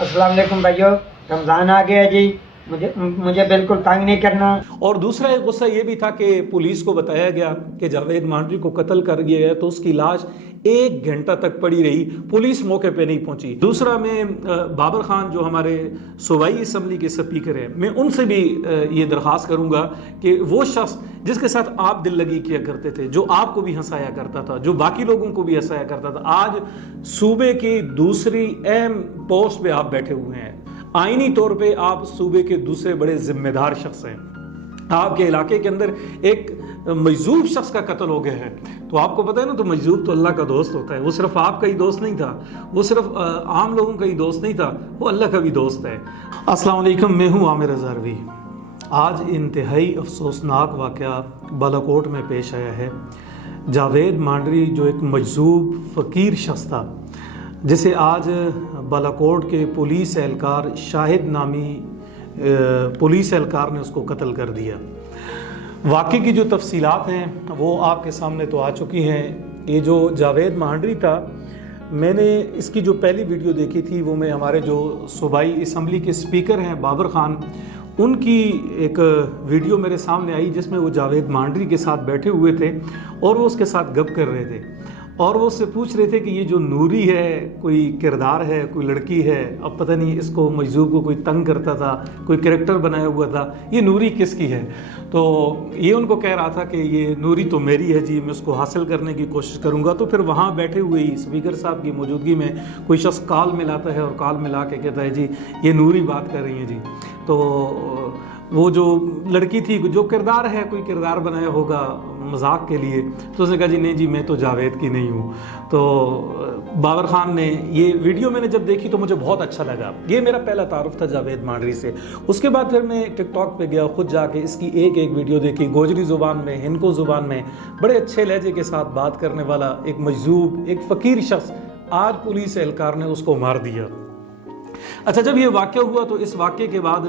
अस्सलाम वालेकुम भाइयों, रमज़ान आ गया जी। मुझे बिल्कुल तंग नहीं करना। और दूसरा एक गुस्सा ये भी था कि पुलिस को बताया गया कि जावेद मांडरी को कत्ल कर दिया गया, तो उसकी लाश 1 घंटा तक पड़ी रही, पुलिस मौके पे नहीं पहुंची। दूसरा मैं बाबर खान जो हमारे सूबाई असम्बली के स्पीकर हैं, मैं उनसे भी ये दरख्वास्त करूंगा कि वो शख्स जिसके साथ आप दिल लगी किया करते थे, जो आपको भी हंसाया करता था, जो बाकी लोगों को भी हंसाया करता था, आज सूबे की दूसरी अहम पोस्ट पे आप बैठे हुए हैं। आईनी तौर पे आप सूबे के दूसरे बड़े जिम्मेदार शख्स हैं। आपके इलाके के अंदर एक मजजूब शख्स का कत्ल हो गया है, तो आपको पता है ना, तो मजजूब तो अल्लाह का दोस्त होता है। वो सिर्फ आपका ही दोस्त नहीं था, वो सिर्फ आम लोगों का ही दोस्त नहीं था, वो अल्लाह का भी दोस्त है। अस्सलाम वालेकुम, मैं हूँ आमिर अज़हरवी। आज इंतहाई अफसोसनाक वाक़या बालाकोट में पेश आया है। जावेद मांडरी जो एक मजजूब फ़कीर शख्स था, जिसे आज बालाकोट के पुलिस एहलकार शाहिद नामी पुलिस एहलकार ने उसको कत्ल कर दिया। वाक़े की जो तफसीलात हैं वो आपके सामने तो आ चुकी हैं। ये जो जावेद मांडरी था, मैंने इसकी जो पहली वीडियो देखी थी वो मैं हमारे जो सूबाई असम्बली के स्पीकर हैं बाबर खान, उनकी एक वीडियो मेरे सामने आई जिसमें वो जावेद मांडरी के साथ बैठे हुए थे और वो उसके साथ गप कर रहे थे और वो उससे पूछ रहे थे कि ये जो नूरी है कोई किरदार है, कोई लड़की है, अब पता नहीं इसको मजजूब को कोई तंग करता था, कोई कैरेक्टर बनाया हुआ था, ये नूरी किसकी है। तो ये उनको कह रहा था कि ये नूरी तो मेरी है जी, मैं उसको हासिल करने की कोशिश करूँगा। तो फिर वहाँ बैठे हुए ही स्पीकर साहब की मौजूदगी में कोई शख्स कॉल मिलाता है और कॉल मिला के कहता है जी ये नूरी बात कर रही है जी। तो वो जो लड़की थी, जो किरदार है, कोई किरदार बनाया होगा मजाक के लिए, तो उसने कहा जी नहीं जी मैं तो जावेद की नहीं हूँ। तो बाबर खान ने ये वीडियो मैंने जब देखी तो मुझे बहुत अच्छा लगा। ये मेरा पहला तारुफ था जावेद मांडरी से। उसके बाद फिर मैं टिकटॉक पे गया, खुद जाके इसकी एक वीडियो देखी, गोजरी ज़ुबान में, हिंदको ज़ुबान में, बड़े अच्छे लहजे के साथ बात करने वाला एक मजजूब, एक फ़कीर शख्स, आज पुलिस एहलकार ने उसको मार दिया। अच्छा, जब ये वाक़या हुआ तो इस वाक़े के बाद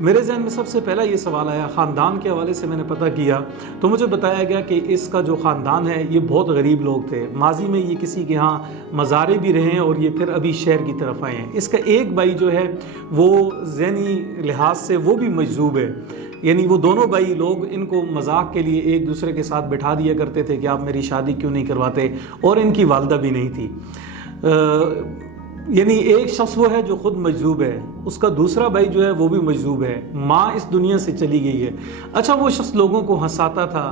मेरे जहन में सबसे पहला ये सवाल आया। ख़ानदान के हवाले से मैंने पता किया तो मुझे बताया गया कि इसका जो ख़ानदान है ये बहुत गरीब लोग थे। माजी में ये किसी के यहाँ मज़ारे भी रहे हैं और ये फिर अभी शहर की तरफ आए हैं। इसका एक भाई जो है वो ज़हनी लिहाज से वो भी मजजूब है, यानी वो दोनों भाई लोग इनको मजाक के लिए एक दूसरे के साथ बिठा दिया करते थे कि आप मेरी शादी क्यों नहीं करवाते, और इनकी वालदा भी नहीं थी। यानी एक शख्स वो है जो खुद मजजूब है, उसका दूसरा भाई जो है वो भी मजजूब है, माँ इस दुनिया से चली गई है। अच्छा, वो शख्स लोगों को हंसाता था,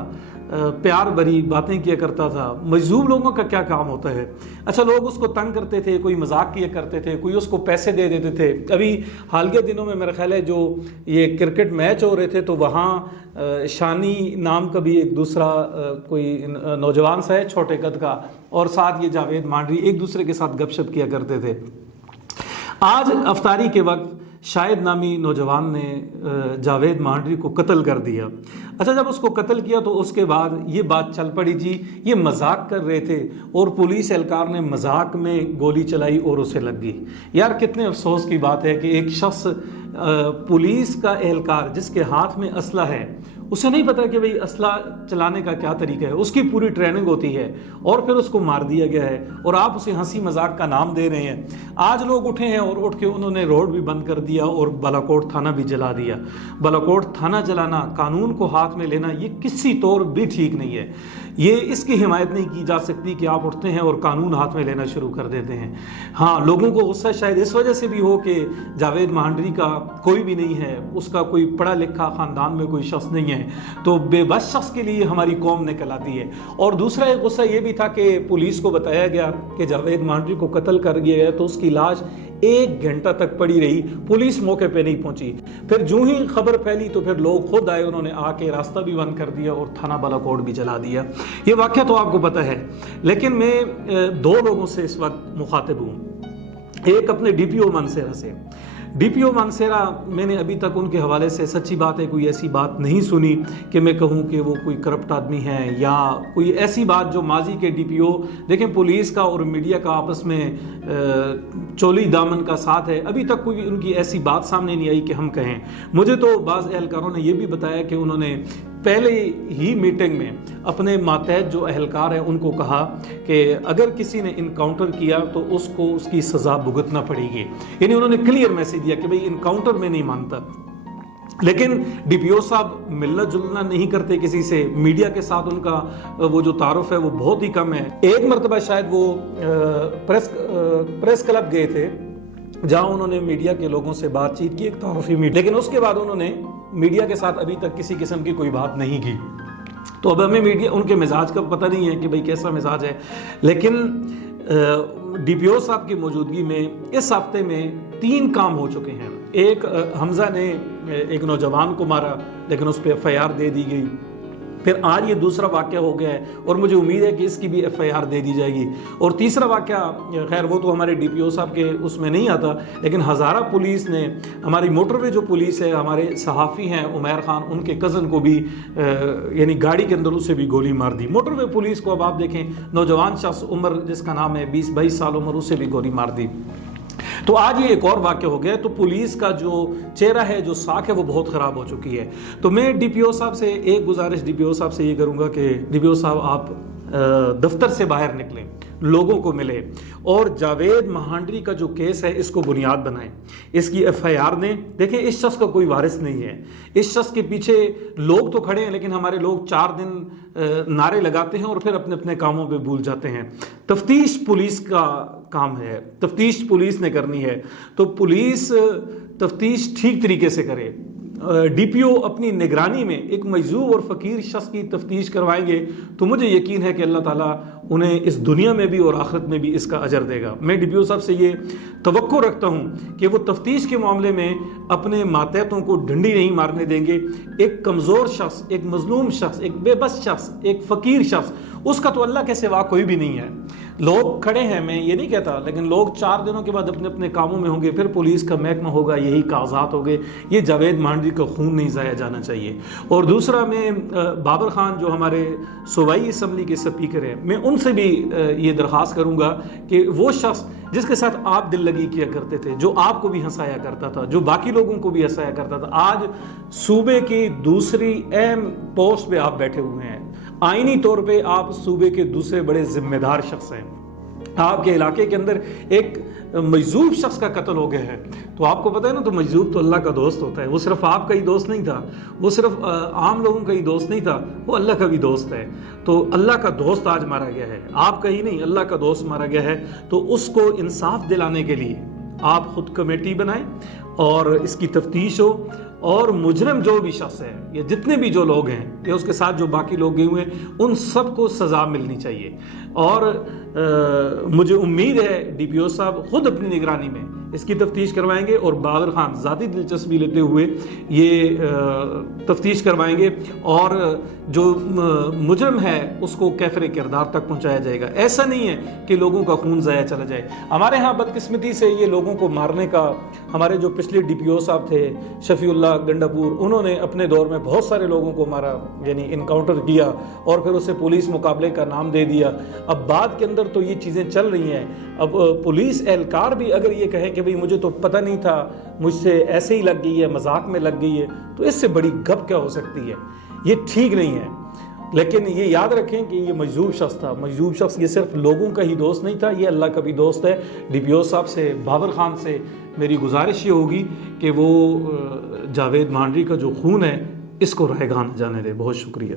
प्यार भरी बातें किया करता था। मजजूब लोगों का क्या काम होता है? अच्छा, लोग उसको तंग करते थे, कोई मजाक किया करते थे, कोई उसको पैसे दे देते थे। अभी हाल के दिनों में मेरा ख्याल है जो ये क्रिकेट मैच हो रहे थे तो वहाँ शानी नाम का भी एक दूसरा कोई नौजवान सा है छोटे कद का, और साथ ये जावेद मांडरी एक दूसरे के साथ गपशप किया करते थे। आज अफ्तारी के वक्त शाहिद नामी नौजवान ने जावेद मांडरी को कत्ल कर दिया। अच्छा, जब उसको कत्ल किया तो उसके बाद ये बात चल पड़ी जी ये मजाक कर रहे थे और पुलिस एहलकार ने मजाक में गोली चलाई और उसे लग गई। यार कितने अफसोस की बात है कि एक शख्स पुलिस का एहलकार जिसके हाथ में असला है, उसे नहीं पता कि भाई असला चलाने का क्या तरीका है, उसकी पूरी ट्रेनिंग होती है और फिर उसको मार दिया गया है और आप उसे हंसी मजाक का नाम दे रहे हैं। आज लोग उठे हैं और उठ के उन्होंने रोड भी बंद कर दिया और बालाकोट थाना भी जला दिया। बालाकोट थाना जलाना, कानून को हाथ में लेना, ये किसी तौर भी ठीक नहीं है। ये इसकी हिमायत नहीं की जा सकती कि आप उठते हैं और कानून हाथ में लेना शुरू कर देते हैं। हाँ, लोगों को गुस्सा शायद इस वजह से भी हो कि जावेद मांडरी का कोई भी नहीं है, उसका कोई पढ़ा लिखा ख़ानदान में कोई शख्स नहीं है, तो बेबस शख्स के लिए हमारी कौम निकल आती है। और दूसरा एक गुस्सा ये भी था कि पुलिस को बताया गया कि जावेद मांडरी को कत्ल कर दिया गया, तो उसकी लाश 1 घंटा तक पड़ी रही, पुलिस मौके पे नहीं पहुंची। फिर जो ही खबर फैली तो फिर लोग खुद आए, उन्होंने आके रास्ता भी बंद कर दिया और थाना बालाकोट भी जला दिया। ये वाक़या तो आपको पता है, लेकिन मैं 2 लोगों से इस वक्त मुखातिब हूँ। एक अपने DPO मानसेरा से। DPO मानसेरा, मैंने अभी तक उनके हवाले से सच्ची बात है कोई ऐसी बात नहीं सुनी कि मैं कहूँ कि वो कोई करप्ट आदमी है या कोई ऐसी बात जो माजी के DPO, देखें पुलिस का और मीडिया का आपस में चोली दामन का साथ है, अभी तक कोई उनकी ऐसी बात सामने नहीं आई कि हम कहें। मुझे तो बाज़ एहलकारों ने यह भी बताया कि उन्होंने پہلے ہی میٹنگ میں اپنے ماتحت جو اہلکار ہیں ان کو کہا کہ اگر کسی نے انکاؤنٹر کیا تو اس کو اس کی سزا بھگتنا پڑے گی. یعنی انہوں نے کلیئر میسج دیا کہ بھئی انکاؤنٹر میں نہیں مانتا. لیکن ڈی پی او صاحب ملنا جلنا نہیں کرتے کسی سے, میڈیا کے ساتھ ان کا وہ جو تعارف ہے وہ بہت ہی کم ہے. ایک مرتبہ شاید وہ پریس کلب گئے تھے جہاں انہوں نے میڈیا کے لوگوں سے بات چیت کی, ایک تعارفی میٹنگ, لیکن اس کے بعد انہوں نے میڈیا کے ساتھ ابھی تک کسی قسم کی کوئی بات نہیں کی. تو اب ہمیں میڈیا ان کے مزاج کا پتہ نہیں ہے کہ بھئی کیسا مزاج ہے. لیکن ڈی پی او صاحب کی موجودگی میں اس ہفتے میں 3 کام ہو چکے ہیں. ایک, حمزہ نے ایک نوجوان کو مارا لیکن اس پہ ایف آئی آر دے دی گئی. پھر آج یہ دوسرا واقعہ ہو گیا ہے اور مجھے امید ہے کہ اس کی بھی ایف آئی آر دے دی جائے گی. اور تیسرا واقعہ, خیر وہ تو ہمارے ڈی پی او صاحب کے اس میں نہیں آتا, لیکن ہزارہ پولیس نے ہماری موٹر وے جو پولیس ہے, ہمارے صحافی ہیں عمیر خان, ان کے کزن کو بھی یعنی گاڑی کے اندر اسے بھی گولی مار دی. موٹر وے پولیس کو اب آپ دیکھیں, نوجوان شخص عمر جس کا نام ہے 20-22 سال عمر, اسے بھی گولی مار دی. تو آج یہ ایک اور واقعہ ہو گیا. تو پولیس کا جو چہرہ ہے, جو ساکھ ہے, وہ بہت خراب ہو چکی ہے. تو میں ڈی پی او صاحب سے ایک گزارش ڈی پی او صاحب سے یہ کروں گا کہ ڈی پی او صاحب آپ دفتر سے باہر نکلیں, لوگوں کو ملے اور جاوید مہانڈری کا جو کیس ہے اس کو بنیاد بنائیں, اس کی ایف آئی آر دیں. دیکھیں اس شخص کا کوئی وارث نہیں ہے, اس شخص کے پیچھے لوگ تو کھڑے ہیں لیکن ہمارے لوگ 4 دن نعرے لگاتے ہیں اور پھر اپنے اپنے کاموں پہ بھول جاتے ہیں. تفتیش پولیس کا کام ہے, تفتیش پولیس نے کرنی ہے, تو پولیس تفتیش ٹھیک طریقے سے کرے. ڈی پی او اپنی نگرانی میں ایک مجذوب اور فقیر شخص کی تفتیش کروائیں گے تو مجھے یقین ہے کہ اللہ تعالیٰ انہیں اس دنیا میں بھی اور آخرت میں بھی اس کا اجر دے گا. میں ڈی پی او صاحب سے یہ توقع رکھتا ہوں کہ وہ تفتیش کے معاملے میں اپنے ماتحتوں کو ڈنڈی نہیں مارنے دیں گے. ایک کمزور شخص, ایک مظلوم شخص, ایک بے بس شخص, ایک فقیر شخص, اس کا تو اللہ کے سوا کوئی بھی نہیں ہے. لوگ کھڑے ہیں, میں یہ نہیں کہتا, لیکن لوگ 4 دنوں کے بعد اپنے اپنے کاموں میں ہوں گے, پھر پولیس کا محکمہ ہوگا, یہی کاغذات ہو گئے. یہ جاوید مہانڈری کا خون نہیں ضائع جانا چاہیے. اور دوسرا, میں بابر خان جو ہمارے صوبائی اسمبلی کے سپیکر ہیں, میں ان سے بھی یہ درخواست کروں گا کہ وہ شخص جس کے ساتھ آپ دل لگی کیا کرتے تھے, جو آپ کو بھی ہنسایا کرتا تھا, جو باقی لوگوں کو بھی ہنسایا کرتا تھا, آج صوبے کی دوسری اہم پوسٹ پہ آپ بیٹھے ہوئے ہیں. آئینی طور پہ آپ صوبے کے دوسرے بڑے ذمہ دار شخص ہیں. آپ کے علاقے کے اندر ایک مجذوب شخص کا قتل ہو گیا ہے, تو آپ کو پتہ ہے نا, تو مجذوب تو اللہ کا دوست ہوتا ہے. وہ صرف آپ کا ہی دوست نہیں تھا, وہ صرف عام لوگوں کا ہی دوست نہیں تھا, وہ اللہ کا بھی دوست ہے. تو اللہ کا دوست آج مارا گیا ہے, آپ کا ہی نہیں, اللہ کا دوست مارا گیا ہے. تو اس کو انصاف دلانے کے لیے آپ خود کمیٹی بنائیں اور اس کی تفتیش ہو, اور مجرم جو بھی شخص ہے یا جتنے بھی جو لوگ ہیں یا اس کے ساتھ جو باقی لوگ گئے ہوئے ہیں, ان سب کو سزا ملنی چاہیے. اور مجھے امید ہے ڈی پی او صاحب خود اپنی نگرانی میں اس کی تفتیش کروائیں گے, اور بابر خان ذاتی دلچسپی لیتے ہوئے یہ تفتیش کروائیں گے, اور جو مجرم ہے اس کو کیفر کردار تک پہنچایا جائے گا. ایسا نہیں ہے کہ لوگوں کا خون ضائع چلا جائے. ہمارے ہاں بدقسمتی سے یہ لوگوں کو مارنے کا, ہمارے جو پچھلے ڈی پی او صاحب تھے شفیع اللہ گنڈا پور, انہوں نے اپنے دور میں بہت سارے لوگوں کو مارا, یعنی انکاؤنٹر کیا اور پھر اسے پولیس مقابلے کا نام دے دیا. اب بعد کے اندر تو یہ چیزیں چل رہی ہیں. اب پولیس اہلکار بھی اگر یہ کہیں کہ بھئی مجھے تو پتہ نہیں تھا, مجھ سے ایسے ہی لگ گئی ہے, مذاق میں لگ گئی ہے, تو اس سے بڑی گپ کیا ہو سکتی ہے؟ یہ ٹھیک نہیں ہے. لیکن یہ یاد رکھیں کہ یہ مجذوب شخص تھا. مجذوب شخص یہ صرف لوگوں کا ہی دوست نہیں تھا, یہ اللہ کا بھی دوست ہے. ڈی پی او صاحب سے, بابر خان سے میری گزارش یہ ہوگی کہ وہ جاوید مہانڈری کا جو خون ہے اس کو رائے گاہ نہ جانے دے. بہت شکریہ.